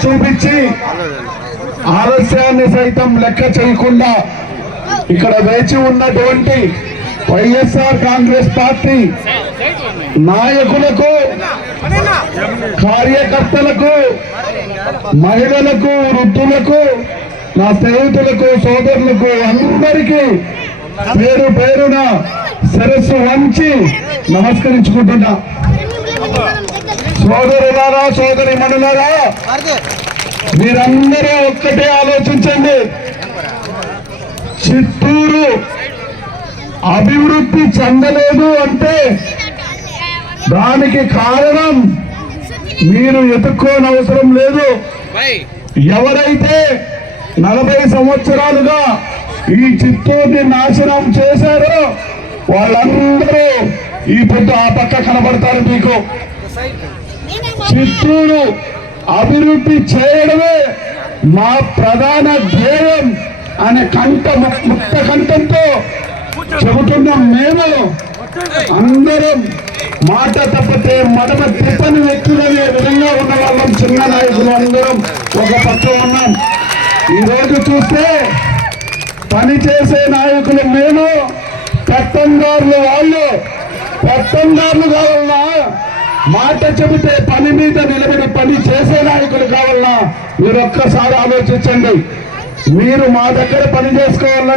చూపించి ఆలస్యాన్ని సైతం లెక్క చేయకుండా ఇక్కడ వేచి ఉన్నటువంటి వైఎస్ఆర్ కాంగ్రెస్ పార్టీ నాయకులకు, కార్యకర్తలకు, మహిళలకు, వృద్ధులకు, నా స్నేహితులకు, సోదరులకు అందరికీ పేరు పేరున శిరస్సు వంచి నమస్కరించుకుంటున్నా. సోదరులారా, సోదరి మనులారా, మీరందరూ ఒక్కటే ఆలోచించండి. చిత్తూరు అభివృద్ధి చెందలేదు అంటే దానికి కారణం మీరు ఎత్తుక్కోనవసరం లేదు. ఎవరైతే 40 సంవత్సరాలుగా ఈ చిత్తూరుని నాశనం చేశారో వాళ్ళందరూ ఈ పొద్దు ఆ పక్క కనబడతారు మీకు. చిత్తూరు అభివృద్ధి చేయడమే మా ప్రధాన ధ్యేయం అనే ముక్త కంఠంతో చెబుతున్నాం. మేము అందరం మాట తప్పితే మడమ తిప్పని వ్యక్తులనే విధంగా ఉన్న వాళ్ళం. చిన్న నాయకులు అందరం ఒక పక్క ఉన్నాం. ఈరోజు చూస్తే పనిచేసే నాయకులు మేము, పెత్తందారులు వాళ్ళు. పెత్తందారులు కావాలన్నా, మాట చెబితే పని మీద నిలబడి పని చేసే నాయకులు కావాలన్నా మీరు ఒక్కసారి ఆలోచించండి. మీరు మా దగ్గర పని చేసుకోవాలన్నా